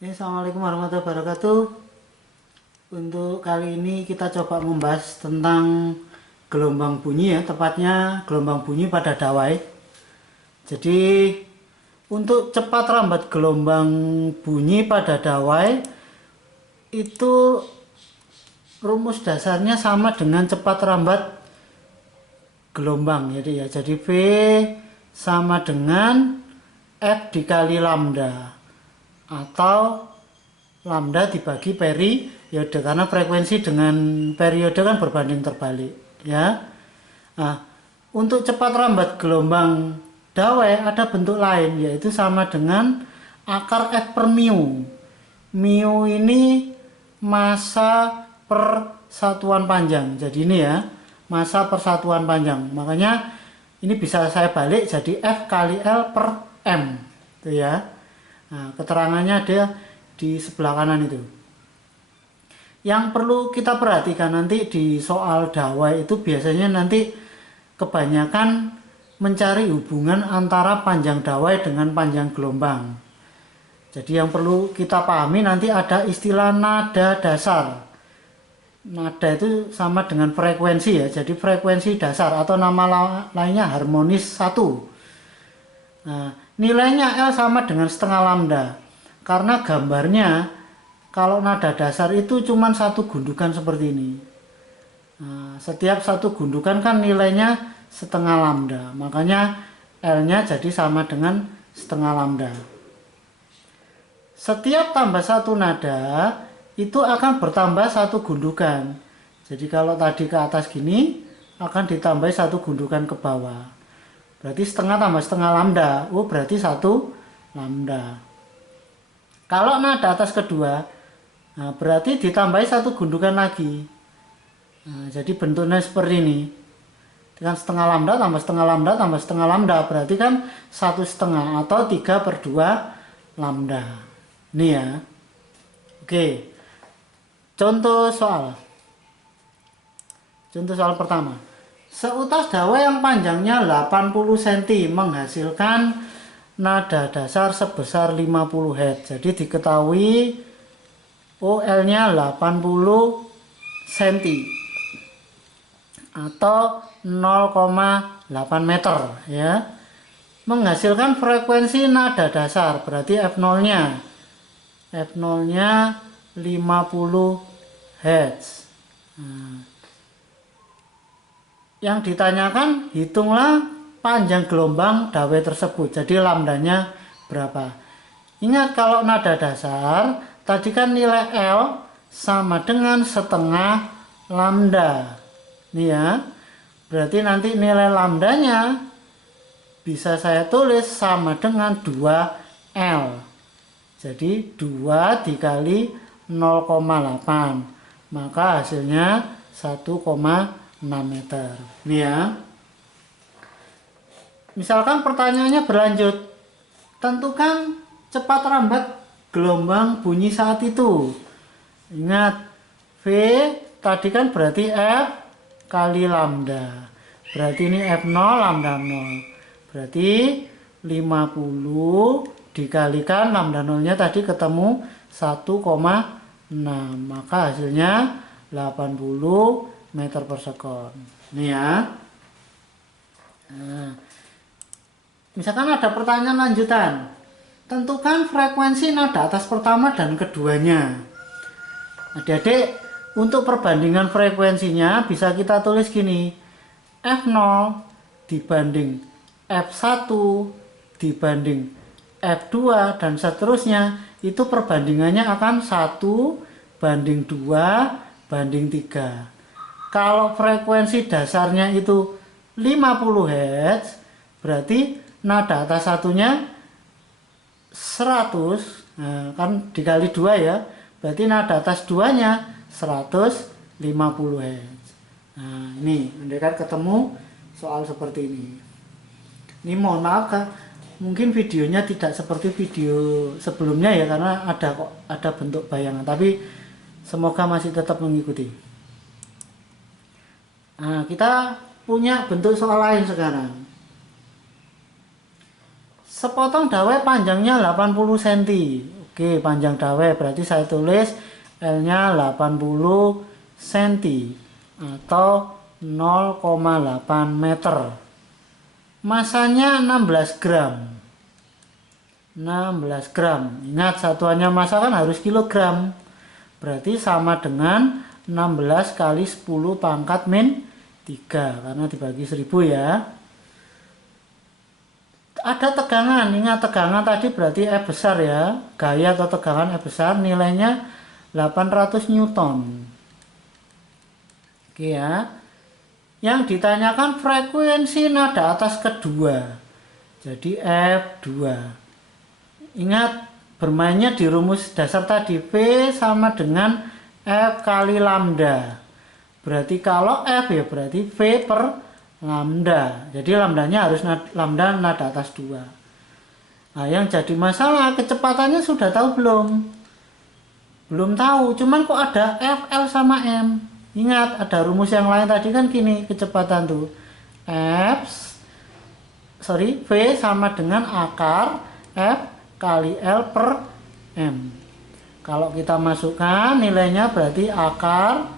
Ya, Assalamualaikum warahmatullahi wabarakatuh. Untuk kali ini kita coba membahas tentang gelombang bunyi ya, tepatnya gelombang bunyi pada dawai. Jadi untuk cepat rambat gelombang bunyi pada dawai itu rumus dasarnya sama dengan cepat rambat gelombang jadi V sama dengan F dikali lambda atau lambda dibagi periode, karena frekuensi dengan periode kan berbanding terbalik ya. Nah, untuk cepat rambat gelombang dawai ada bentuk lain, yaitu sama dengan akar F per mu. Mu ini massa per satuan panjang, jadi ini ya, massa per satuan panjang. Makanya ini bisa saya balik jadi F kali L per M itu ya. Nah, keterangannya ada di sebelah kanan itu. Yang perlu kita perhatikan nanti di soal dawai itu biasanya nanti kebanyakan mencari hubungan antara panjang dawai dengan panjang gelombang. Jadi yang perlu kita pahami nanti ada istilah nada dasar. Nada itu sama dengan frekuensi ya, jadi frekuensi dasar atau nama lainnya harmonis 1. Nah, nilainya L sama dengan setengah lambda. Karena gambarnya kalau nada dasar itu cuma satu gundukan seperti ini. Nah, setiap satu gundukan kan nilainya setengah lambda. Makanya L-nya jadi sama dengan setengah lambda. Setiap tambah satu nada itu akan bertambah satu gundukan. Jadi kalau tadi ke atas gini akan ditambah satu gundukan ke bawah. Berarti setengah tambah setengah lambda. Oh, berarti satu lambda. Kalau nada atas kedua, nah berarti ditambah satu gundukan lagi. Nah, jadi bentuknya seperti ini. Dengan setengah lambda tambah setengah lambda tambah setengah lambda, berarti kan satu setengah atau 3/2 lambda. Ini ya. Oke. Contoh soal. Contoh soal pertama. Seutas dawai yang panjangnya 80 cm menghasilkan nada dasar sebesar 50 Hz. Jadi diketahui OL-nya 80 cm atau 0,8 meter ya. Menghasilkan frekuensi nada dasar, berarti F0-nya 50 Hz. Nah, yang ditanyakan hitunglah panjang gelombang dawai tersebut. Jadi lambdanya berapa? Ingat kalau nada dasar tadi kan nilai L sama dengan setengah lambda. Nih ya. Berarti nanti nilai lambdanya bisa saya tulis sama dengan 2L. Jadi 2 dikali 0,8. Maka hasilnya 1,6 meter. Nih ya. Misalkan pertanyaannya berlanjut. Tentukan cepat rambat gelombang bunyi saat itu. Ingat, V tadi kan berarti F kali lambda. Berarti ini F0 lambda 0. Berarti 50 dikalikan lambda 0-nya tadi ketemu 1,6. Maka hasilnya 80 meter per sekon. Ini ya. Nah, misalkan ada pertanyaan lanjutan. Tentukan frekuensi nada atas pertama dan keduanya. Adik-adik, untuk perbandingan frekuensinya bisa kita tulis gini. F0 dibanding F1 dibanding F2 dan seterusnya. Itu perbandingannya akan 1/2 3. Kalau frekuensi dasarnya itu 50 Hz, berarti nada atas satunya 100, nah, kan dikali 2 ya, berarti nada atas 2-nya 150 Hz. Nah, ini mendekat ketemu soal seperti ini. Ini mohon maaf Kak, mungkin videonya tidak seperti video sebelumnya ya, karena ada bentuk bayangan, tapi semoga masih tetap mengikuti. Nah, kita punya bentuk soal lain sekarang. Sepotong dawai panjangnya 80 cm. Oke, panjang dawai berarti saya tulis L-nya 80 cm atau 0,8 meter. Masanya 16 gram. 16 gram. Ingat satuannya massa kan harus kilogram. Berarti sama dengan 16 kali 10 pangkat min 3 karena dibagi 1000 ya. Ada tegangan, ingat tegangan tadi berarti E besar ya. Gaya atau tegangan E besar nilainya 800 Newton. Oke ya. Yang ditanyakan frekuensi nada atas kedua. Jadi F2. Ingat bermainnya di rumus dasar tadi, V sama dengan F kali lambda. Berarti kalau F ya berarti V per lambda. Jadi lambdanya harus lambda nada atas 2. Nah, yang jadi masalah kecepatannya sudah tahu belum? Belum tahu, cuman kok ada F, L sama M. Ingat ada rumus yang lain tadi kan gini kecepatan tuh. V sama dengan akar F kali L per M. Kalau kita masukkan nilainya berarti akar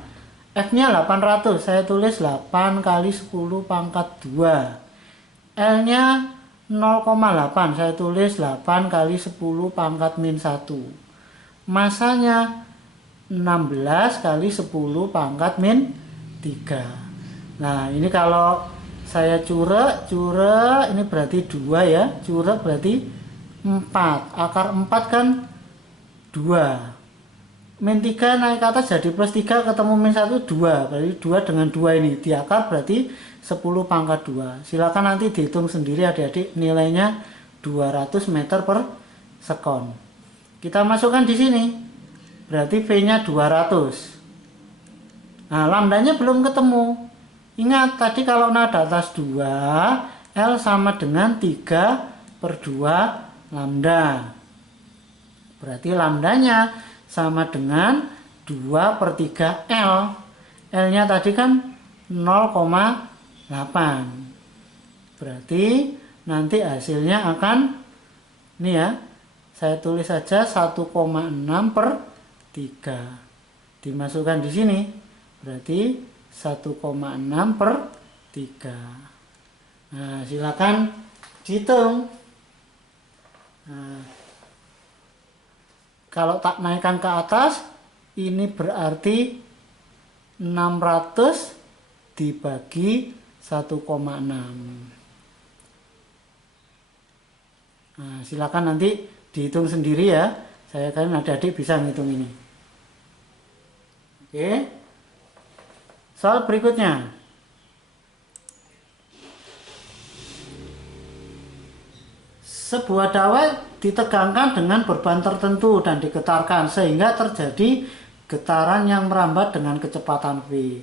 F-nya 800, saya tulis 8 kali 10 pangkat 2. L-nya 0,8, saya tulis 8 kali 10 pangkat min 1. Masanya 16 kali 10 pangkat min 3. Nah, ini kalau saya curek ini berarti 2 ya. Curek berarti 4. Akar 4 kan 2. Min 3 naik ke atas jadi plus 3 ketemu min 1 2. Berarti 2 dengan 2 ini diakar berarti 10 pangkat 2. Silakan nanti dihitung sendiri adik-adik nilainya 200 meter per sekon. Kita masukkan di sini. Berarti V-nya 200. Nah, lambdanya belum ketemu. Ingat tadi kalau nada atas 2, L sama dengan 3 per 2 lambda. Berarti lambdanya sama dengan 2 per 3 L. L-nya tadi kan 0,8. Berarti nanti hasilnya akan, ini ya, saya tulis saja 1,6 per 3. Dimasukkan di sini. Berarti 1,6 per 3. Nah, silakan dihitung. Nah, kalau tak naikkan ke atas, ini berarti 600 dibagi 1,6. Nah, silakan nanti dihitung sendiri ya. Saya kan adik-adik bisa ngitung ini. Oke. Soal berikutnya. Sebuah dawai ditegangkan dengan beban tertentu dan digetarkan sehingga terjadi getaran yang merambat dengan kecepatan V.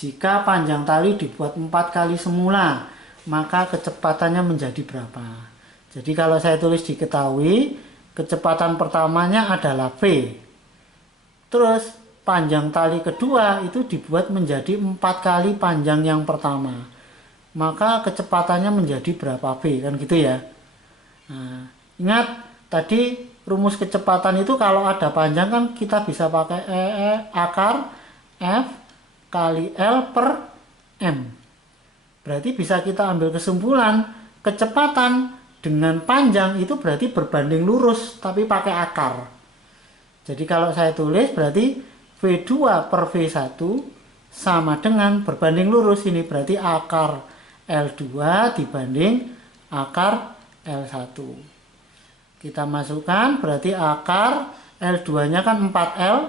Jika panjang tali dibuat 4 kali semula, maka kecepatannya menjadi berapa? Jadi kalau saya tulis diketahui, kecepatan pertamanya adalah V. Terus panjang tali kedua itu dibuat menjadi 4 kali panjang yang pertama. Maka kecepatannya menjadi berapa V, kan gitu ya. Nah, ingat tadi rumus kecepatan itu kalau ada panjang kan kita bisa pakai akar F kali L per M. Berarti bisa kita ambil kesimpulan kecepatan dengan panjang itu berarti berbanding lurus tapi pakai akar. Jadi kalau saya tulis berarti V2 per V1 sama dengan berbanding lurus, ini berarti akar L2 dibanding akar L1. Kita masukkan berarti akar L2 nya kan 4L,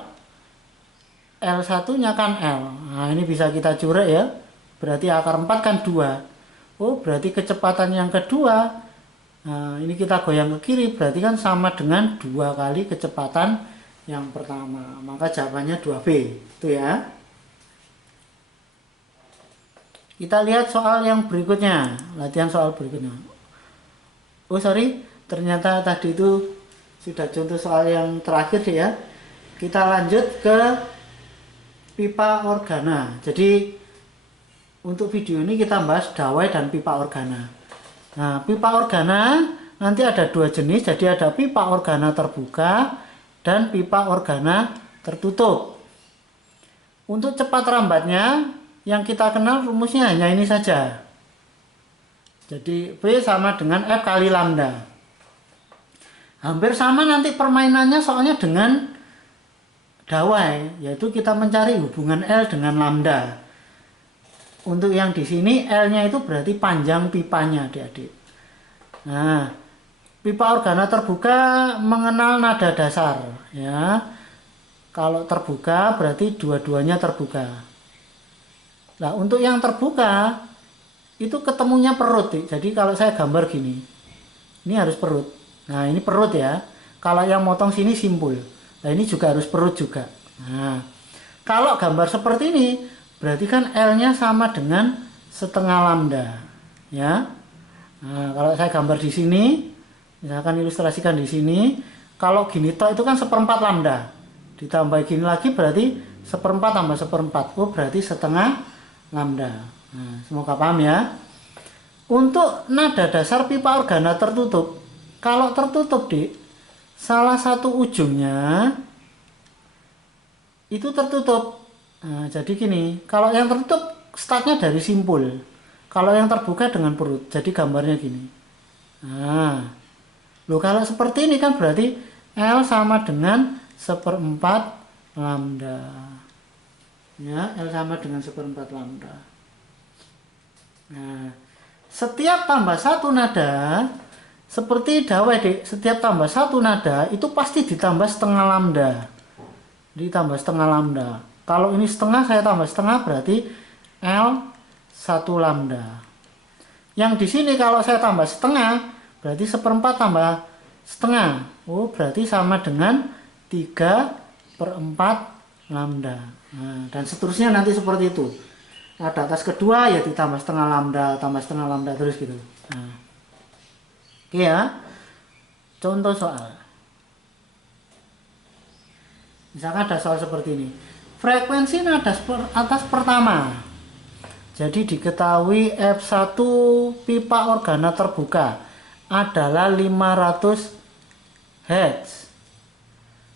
L1 nya kan L. Nah, ini bisa kita curek ya. Berarti akar 4 kan 2. Oh, berarti kecepatan yang kedua, nah ini kita goyang ke kiri, berarti kan sama dengan 2 kali kecepatan yang pertama. Maka jawabannya 2V. Itu ya. Kita lihat soal yang berikutnya. Latihan soal berikutnya. Oh sorry, ternyata tadi itu sudah contoh soal yang terakhir ya. Kita lanjut ke pipa organa. Jadi untuk video ini kita bahas dawai dan pipa organa. Nah, pipa organa nanti ada dua jenis, jadi ada pipa organa terbuka dan pipa organa tertutup. Untuk cepat rambatnya, yang kita kenal rumusnya hanya ini saja. Jadi V sama dengan F kali lambda. Hampir sama nanti permainannya soalnya dengan dawai, yaitu kita mencari hubungan L dengan lambda. Untuk yang di sini L-nya itu berarti panjang pipanya, adik-adik. Nah, pipa organa terbuka mengenal nada dasar, ya. Kalau terbuka berarti dua-duanya terbuka. Nah, untuk yang terbuka itu ketemunya perut. Jadi kalau saya gambar gini, ini harus perut. Nah, ini perut ya. Kalau yang motong sini simpul. Nah, ini juga harus perut juga. Nah, kalau gambar seperti ini berarti kan L-nya sama dengan setengah lambda, ya. Nah, kalau saya gambar di sini, misalkan ilustrasikan di sini, kalau gini toh itu kan seperempat lambda. Ditambah gini lagi berarti seperempat tambah seperempat. Oh, berarti setengah lambda. Nah, semoga paham ya. Untuk nada dasar pipa organa tertutup, kalau tertutup salah satu ujungnya itu tertutup. Nah, jadi gini, kalau yang tertutup startnya dari simpul, kalau yang terbuka dengan perut. Jadi gambarnya gini. Nah, loh, kalau seperti ini kan berarti L sama dengan seperempat lambda, ya. L sama dengan seperempat lambda. Nah, setiap tambah satu nada seperti dawai, setiap tambah satu nada itu pasti ditambah setengah lambda, ditambah setengah lambda. Kalau ini setengah saya tambah setengah berarti L 1 lambda. Yang di sini kalau saya tambah setengah berarti seperempat tambah setengah. Oh, berarti sama dengan 3/4 lambda. Nah, dan seterusnya nanti seperti itu. Nada atas kedua ya ditambah setengah lambda, tambah setengah lambda terus gitu. Nah, oke ya. Contoh soal. Misalkan ada soal seperti ini. Frekuensi nada atas pertama. Jadi diketahui F1 pipa organa terbuka adalah 500 Hz.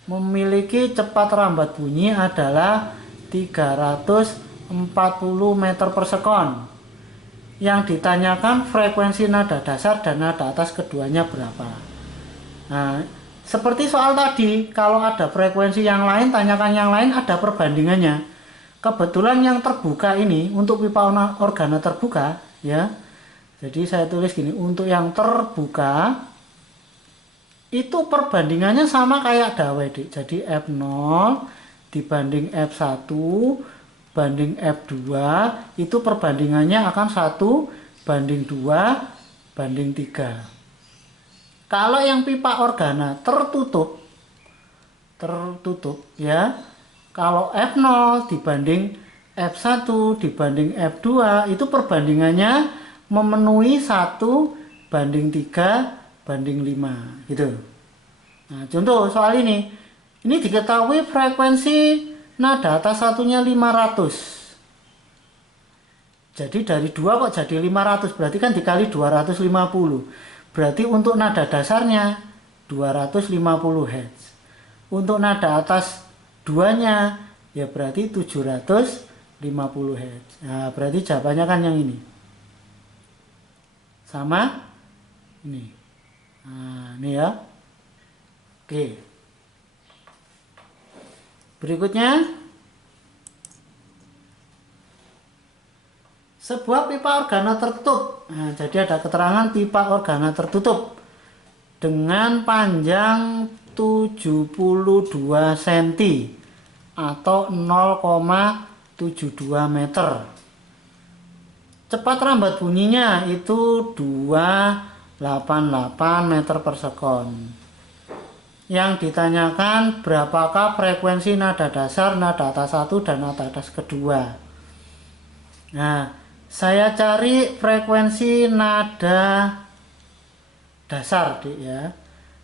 Memiliki cepat rambat bunyi adalah 340 meter per sekon. Yang ditanyakan frekuensi nada dasar dan nada atas keduanya berapa. Nah, seperti soal tadi, kalau ada frekuensi yang lain, tanyakan yang lain, ada perbandingannya. Kebetulan yang terbuka ini, untuk pipa organa terbuka, ya. Jadi saya tulis gini, untuk yang terbuka, itu perbandingannya sama kayak dawai, Dik. Jadi F0 dibanding F1 banding F2, itu perbandingannya akan 1 banding 2 banding 3. Kalau yang pipa organa tertutup ya, kalau F0 dibanding F1 dibanding F2 itu perbandingannya memenuhi 1 banding 3 banding 5 gitu. Nah, contoh soal ini diketahui frekuensi nada atas satunya 500. Jadi dari 2 kok jadi 500, berarti kan dikali 250. Berarti untuk nada dasarnya 250 Hz. Untuk nada atas duanya ya berarti 750 Hz. Nah, berarti jawabannya kan yang ini. Sama ini. Nah, ini ya. Oke. Berikutnya, sebuah pipa organa tertutup. Nah, jadi ada keterangan pipa organa tertutup dengan panjang 72 cm atau 0,72 meter. Cepat rambat bunyinya itu 288 meter per sekon. Yang ditanyakan berapakah frekuensi nada dasar, nada atas 1 dan nada atas kedua. Nah, saya cari frekuensi nada dasar, Dik, ya.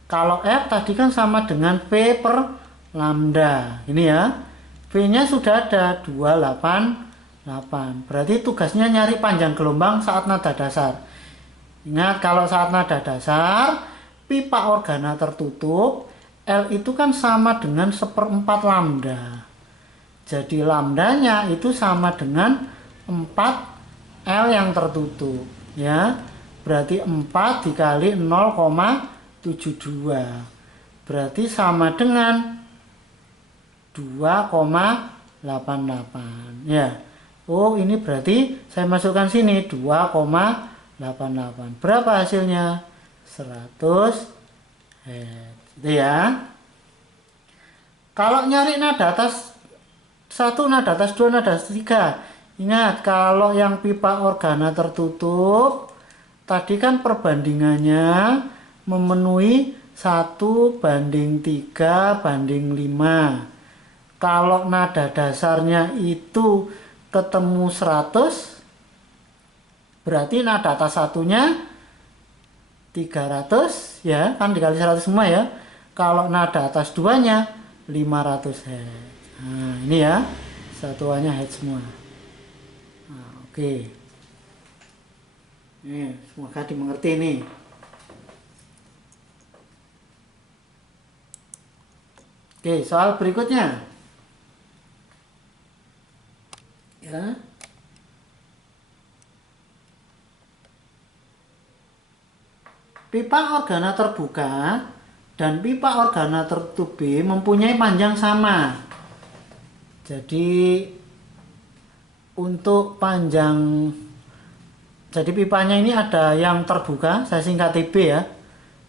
Kalau F tadi kan sama dengan V per lambda. Ini ya. V-nya sudah ada 288. Berarti tugasnya nyari panjang gelombang saat nada dasar. Ingat, kalau saat nada dasar pipa organa tertutup, L itu kan sama dengan 1/4 lambda. Jadi lambdanya itu sama dengan 4 L yang tertutup, ya. Berarti 4 dikali 0,72. Berarti sama dengan 2,88, ya. Oh, ini berarti saya masukkan sini 2,88. Berapa hasilnya? 100 Hz. Itu ya. Kalau nyari nada atas 1, nada atas 2, nada atas 3. Ingat, kalau yang pipa organa tertutup, tadi kan perbandingannya memenuhi 1:3:5. Kalau nada dasarnya itu ketemu 100, berarti nada atas satunya 300, ya, kan dikali 100 semua ya. Kalau nada atas duanya 500 Hz. Nah, ini ya, satuannya Hz semua. Nah, oke. Nih, semoga dimengerti nih. Oke, soal berikutnya. Ya. Pipa organa terbuka dan pipa organa tertutup B mempunyai panjang sama. Jadi untuk panjang, jadi pipanya ini ada yang terbuka, saya singkat TB ya,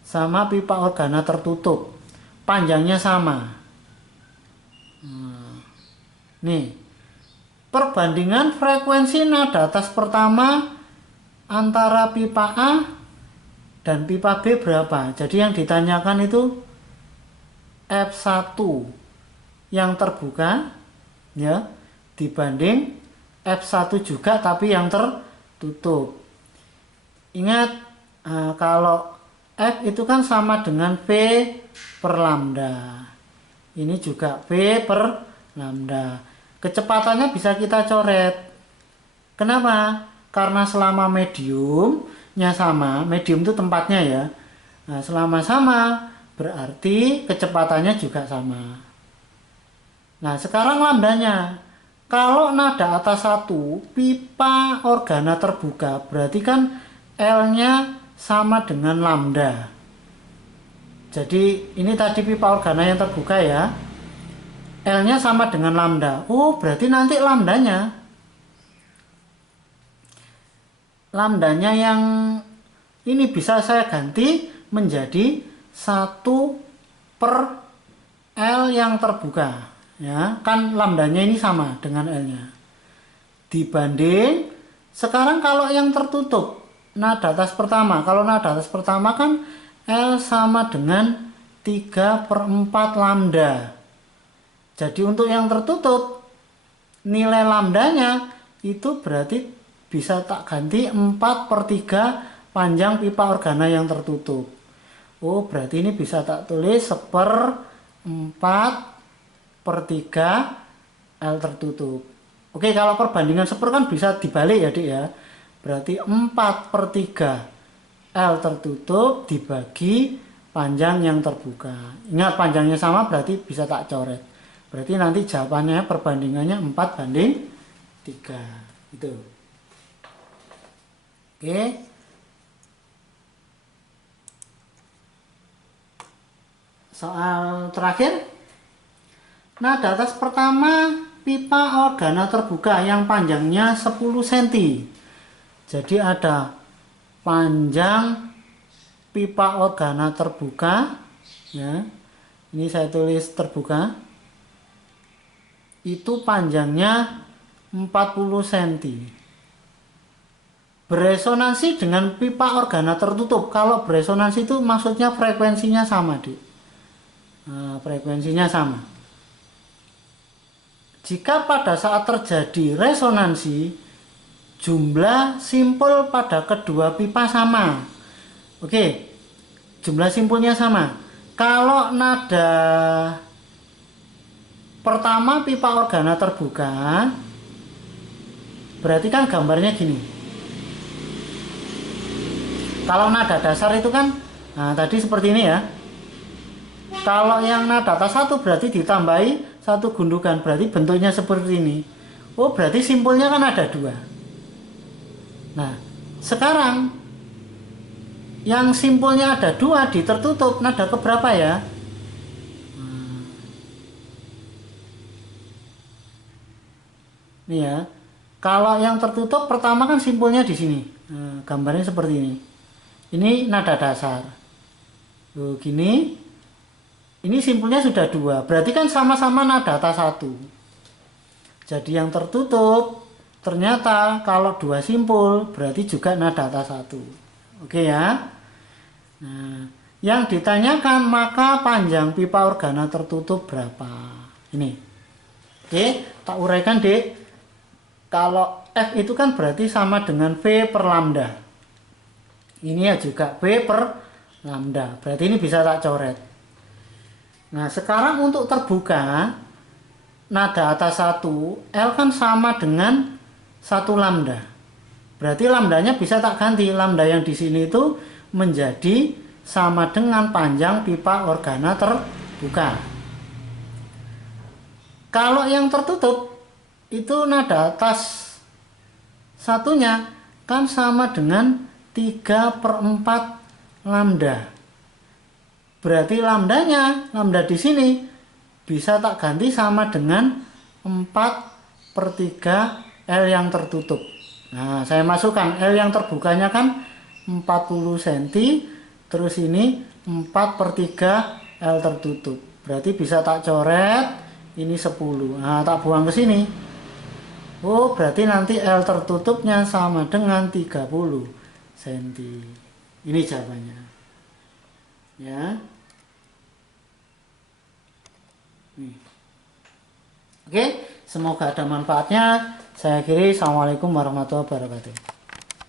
sama pipa organa tertutup, panjangnya sama. Nih, perbandingan frekuensi nada atas pertama antara pipa A dan pipa B berapa? Jadi yang ditanyakan itu F1 yang terbuka, ya, dibanding F1 juga tapi yang tertutup. Ingat, kalau F itu kan sama dengan V per lambda. Ini juga V per lambda. Kecepatannya bisa kita coret. Kenapa? Karena selama mediumnya sama, medium itu tempatnya ya. Nah, selama sama berarti kecepatannya juga sama. Nah, sekarang lambdanya. Kalau nada atas 1 pipa organa terbuka, berarti kan L-nya sama dengan lambda. Jadi ini tadi pipa organa yang terbuka ya. L-nya sama dengan lambda. Oh, berarti nanti lambdanya yang ini bisa saya ganti menjadi 1 per L yang terbuka. Ya, kan lambdanya ini sama dengan L-nya. Dibanding sekarang kalau yang tertutup, nada atas pertama. Kalau nada atas pertama kan L sama dengan 3/4 lambda. Jadi untuk yang tertutup, nilai lambdanya itu berarti bisa tak ganti 4/3 panjang pipa organa yang tertutup. Oh, berarti ini bisa tak tulis 1/4/3 L tertutup. Oke, kalau perbandingan 1/4 kan bisa dibalik ya, Dik ya. Berarti 4/3 L tertutup dibagi panjang yang terbuka. Ingat, panjangnya sama berarti bisa tak coret. Berarti nanti jawabannya perbandingannya 4:3. Itu. Oke. Soal terakhir. Nada atas pertama pipa organa terbuka yang panjangnya 10 cm. Jadi ada panjang pipa organa terbuka, ya. Ini saya tulis terbuka. Itu panjangnya 40 cm. Beresonansi dengan pipa organa tertutup. Kalau beresonansi itu maksudnya frekuensinya sama, Dik. Nah, frekuensinya sama. Jika pada saat terjadi resonansi, jumlah simpul pada kedua pipa sama. Oke, jumlah simpulnya sama. Kalau nada pertama pipa organa terbuka, berarti kan gambarnya gini. Kalau nada dasar itu kan Nah, tadi seperti ini ya. Kalau yang nada atas 1 berarti ditambahi 1 gundukan, berarti bentuknya seperti ini. Oh, berarti simpulnya kan ada 2. Nah, sekarang yang simpulnya ada 2 di tertutup, nada keberapa ya? Ini ya. Kalau yang tertutup pertama kan simpulnya di sini. Nah, gambarnya seperti ini. Ini nada dasar. Loh, gini. Ini simpulnya sudah 2. Berarti kan sama-sama nada atas 1. Jadi yang tertutup ternyata kalau 2 simpul berarti juga nada atas 1. Oke ya. Nah, yang ditanyakan maka panjang pipa organa tertutup berapa? Ini. Oke, tak uraikan, Dek. Kalau F itu kan berarti sama dengan V per lambda. Ini ya juga V per lambda. Berarti ini bisa tak coret. Nah, sekarang untuk terbuka, nada atas 1, L kan sama dengan 1 lambda. Berarti lambdanya bisa tak ganti. Lambda yang di sini itu menjadi sama dengan panjang pipa organa terbuka. Kalau yang tertutup, itu nada atas satunya kan sama dengan 3/4 lambda. Berarti lambdanya, lambda di sini bisa tak ganti sama dengan 4/3 L yang tertutup. Nah, saya masukkan L yang terbukanya kan 40 cm, terus ini 4/3 L tertutup. Berarti bisa tak coret, ini 10. Nah, tak buang ke sini. Oh, berarti nanti L tertutupnya sama dengan 30 cm. Ini jawabannya. Ya. Oke, semoga ada manfaatnya. Saya akhiri. Assalamualaikum warahmatullahi wabarakatuh.